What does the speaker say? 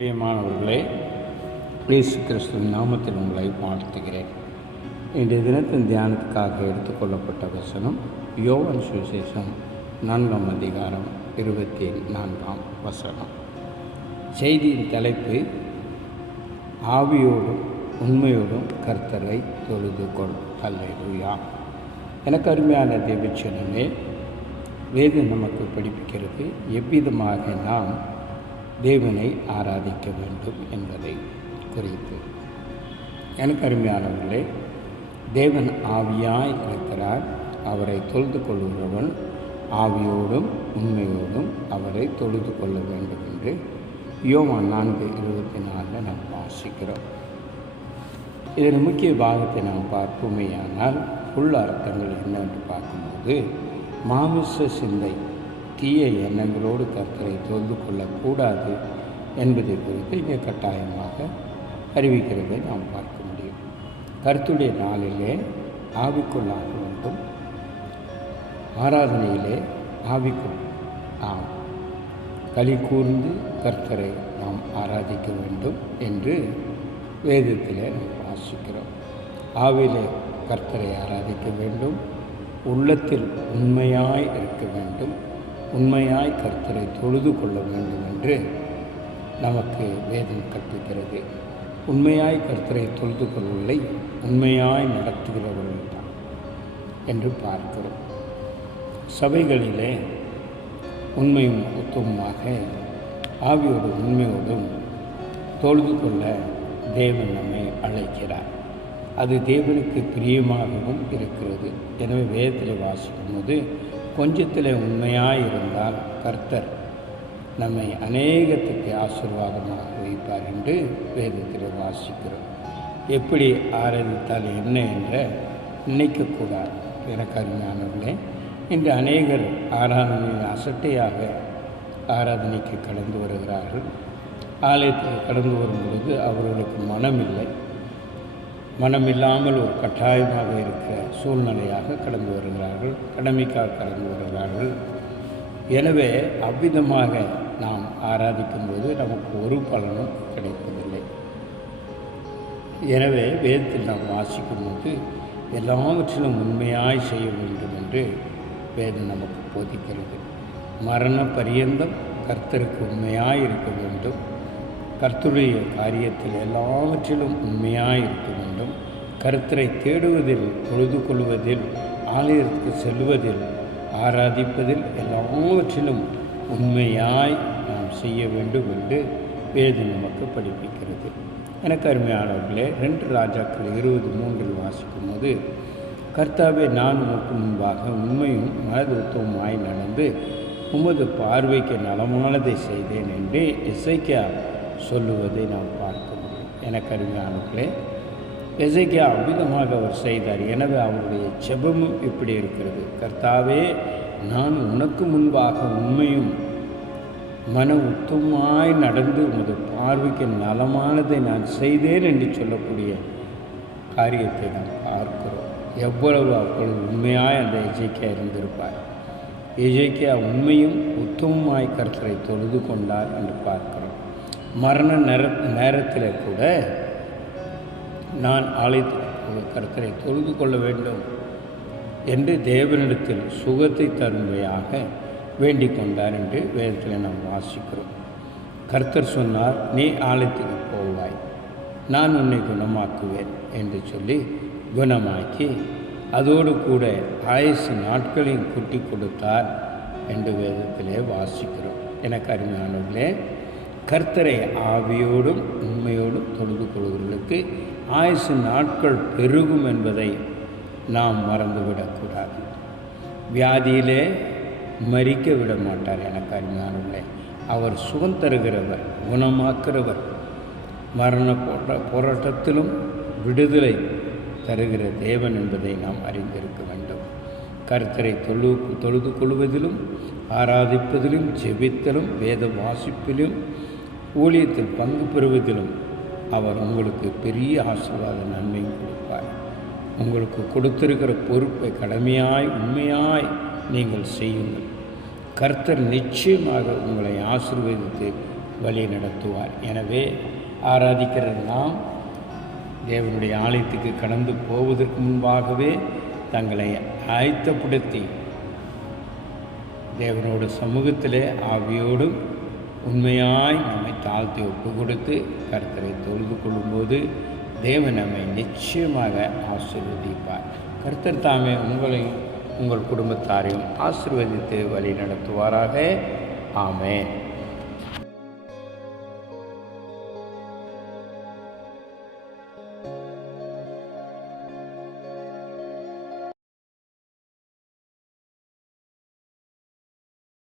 பிரியமானவர்களே இயேசு கிறிஸ்துவின் நாமத்தில் உங்களை வாழ்த்துகிறேன். இன்றைய தினத்தின் தியானத்துக்காக எடுத்துக்கொள்ளப்பட்ட வசனம் யோவன் சுவிசேஷம் நான்காம் அதிகாரம் இருபத்தி நான்காம் வசனம். செய்தியின் தலைப்பு ஆவியோடும் உண்மையோடும் கர்த்தரை தொழுது கொள். அல்லேலூயா. எனக்கு அருமையான தேவச்சனமே வேதம் நமக்கு படிப்பிக்கிறது. எவ்விதமாக நாம் தேவனை ஆராதிக்க வேண்டும் என்பதை குறித்து எனக்கு அருமையானவர்களே தேவன் ஆவியாய் இருக்கிறார். அவரை தொழுது கொள்கிறவன் ஆவியோடும் உண்மையோடும் அவரை தொழுது கொள்ள வேண்டும் என்று யோமா நான்கு இருபத்தி நாலில் நாம் வாசிக்கிறோம். இதன் முக்கிய பாகத்தை நாம் பார்ப்போமேயானால் உள்ள அர்த்தங்கள் என்னவென்று பார்க்கும்போது மாமிச சிந்தை தீய எண்ணங்களோடு கர்த்தரை தொழுது கொள்ளக்கூடாது என்பதை குறித்து இங்கே கட்டாயமாக அறிவிக்கிறதை நாம் பார்க்க முடியும். கருத்துடைய நாளிலே ஆவிக்குள்ளாக வேண்டும் ஆராதனையிலே ஆவிக்குள் நாம் களி கூர்ந்து கர்த்தரை நாம் ஆராதிக்க வேண்டும் என்று வேதத்திலே நாம் வாசிக்கிறோம். ஆவிலே கர்த்தரை ஆராதிக்க வேண்டும் உள்ளத்தில் உண்மையாய் இருக்க வேண்டும். உண்மையாய் கர்த்தரை தொழுது கொள்ள வேண்டும் என்று நமக்கு வேதம் கற்பிக்கிறது. உண்மையாய் கர்த்தரை தொழுது கொள்ளவில்லை உண்மையாய் நடத்துகிறவர்கள் தான் என்று பார்க்கிறோம். சபைகளிலே உண்மையும் உத்தமமாக ஆவியோடு உண்மையோடும் தொழுது கொள்ள தேவன் நம்மை அழைக்கிறார். அது தேவனுக்கு பிரியமாகவும் இருக்கிறது. எனவே வேதத்தில் வாசிக்கும் போது கொஞ்சத்தில் உண்மையாக இருந்தால் கர்த்தர் நம்மை அநேகத்துக்கு ஆசீர்வாதமாக வைப்பார் என்று வேதத்தில் வாசிக்கிறோம். எப்படி ஆராதித்தால் என்ன என்ற நினைக்கக்கூடாது எனக்கு அருமையானவர்களே இன்று அநேகர் ஆராதனையின் அசட்டையாக ஆராதனைக்கு கடந்து வருகிறார்கள். ஆலயத்தில் கடந்து வரும் பொழுது அவர்களுக்கு மனமில்லை. மனம் இல்லாமல் ஒரு கட்டாயமாக இருக்கிற சூழ்நிலையாக கடந்து வருகிறார்கள் கடமைக்காக கடந்து வருகிறார்கள். எனவே அவ்விதமாக நாம் ஆராதிக்கும்போது நமக்கு ஒரு பலனும் கிடைப்பதில்லை. எனவே வேதத்தில் நாம் வாசிக்கும்போது எல்லாவற்றிலும் உண்மையாய் செய்ய வேண்டும் என்று வேதம் நமக்கு போதிக்கிறது. மரண பரியந்தம் கர்த்தருக்கு உண்மையாய் இருக்க வேண்டும். கர்த்தருடைய காரியத்தில் எல்லாவற்றிலும் உண்மையாக இருக்க வேண்டும். கருத்தரை தேடுவதில் பொழுது கொள்வதில் ஆலயத்துக்கு செல்வதில் ஆராதிப்பதில் எல்லாவற்றிலும் உண்மையாய் நாம் செய்ய வேண்டும் என்று வேதம் நமக்கு படிப்பிக்கிறது. எனக்கு அருமையானவர்களே ரெண்டு ராஜாக்கள் இருபது மூன்றில் வாசிக்கும் போது கர்த்தாவே நான் உனக்கு முன்பாக உண்மையும் மனதத்துவமாய் நடந்து உமது பார்வைக்கு நலமானதை செய்தேன் என்று இசைக்கா சொல்லுவதை நாம் பார்க்க முடியும் எனக்கு அருமையானவர்களே எசைக்கியா அமிதமாக அவர் செய்தார். எனவே அவருடைய செபமும் இப்படி இருக்கிறது. கர்த்தாவே நான் உனக்கு முன்பாக உண்மையும் மன உத்தமாய் நடந்து உமது பார்வைக்கு நலமானதை நான் செய்தேன் என்று சொல்லக்கூடிய காரியத்தை நாம் பார்க்கிறோம். எவ்வளவு அப்பொழுது உண்மையாய் அந்த எஜைக்கியா இருந்திருப்பார். எஜைக்கியா உண்மையும் உத்தமமாய் கர்த்தரை தொழுது கொண்டார் என்று பார்க்கிறோம். மரண நேர நேரத்தில் கூட நான் ஆலயத்துக்கு கருத்தரை தொழுது கொள்ள வேண்டும் என்று தேவனிடத்தில் சுகத்தை தரும்படியாக வேண்டிக் கொண்டார் என்று வேதத்தில் நாம் வாசிக்கிறோம். கர்த்தர் சொன்னார் நீ ஆலயத்துக்கு போவாய். நான் உன்னை குணமாக்குவேன் என்று சொல்லி குணமாக்கி அதோடு கூட ஆயுசு நாட்களையும் கூட்டி கொடுத்தார் என்று வேதத்திலே வாசிக்கிறோம். எனக்கு அருமையானவர்களே கர்த்தரை ஆவியோடும் உண்மையோடும் தொழுது கொள்வர்களுக்கு ஆயுசு நாட்கள் பெருகும் என்பதை நாம் மறந்துவிடக்கூடாது வியாதியிலே மறிக்க விட மாட்டார் எனக்கு அருமையானவர்களே. அவர் சுகம் தருகிறவர் குணமாக்குறவர் மரண போட்ட போராட்டத்திலும் விடுதலை தருகிற தேவன் என்பதை நாம் அறிந்திருக்க வேண்டும். கர்த்தரை தொழு தொழுது கொள்வதிலும் ஆராதிப்பதிலும் ஜெபித்தலும் வேத வாசிப்பிலும் ஊழியத்தில் பங்கு பெறுவதிலும் அவர் உங்களுக்கு பெரிய ஆசீர்வாத நன்மையும் கொடுப்பார். உங்களுக்கு கொடுத்திருக்கிற பொறுப்பை கடமையாய் உண்மையாய் நீங்கள் செய்யுங்கள். கர்த்தர் நிச்சயமாக உங்களை ஆசீர்வதித்து வழி நடத்துவார். எனவே ஆராதிக்கிற நாம் தேவனுடைய ஆலயத்துக்கு கடந்து போவதற்கு முன்பாகவே தங்களை ஆயத்தப்படுத்தி தேவனோட சமூகத்திலே ஆவியோடும் உண்மையாய் நம்மை தாழ்த்தி ஒப்பு கொடுத்து கர்த்தரை தொழுது கொள்ளும்போது தேவன் நம்மை நிச்சயமாக ஆசீர்வதிப்பார். கர்த்தர் தாமே உங்களை உங்கள் குடும்பத்தாரையும் ஆசிர்வதித்து வழி நடத்துவாராக ஆமேன்.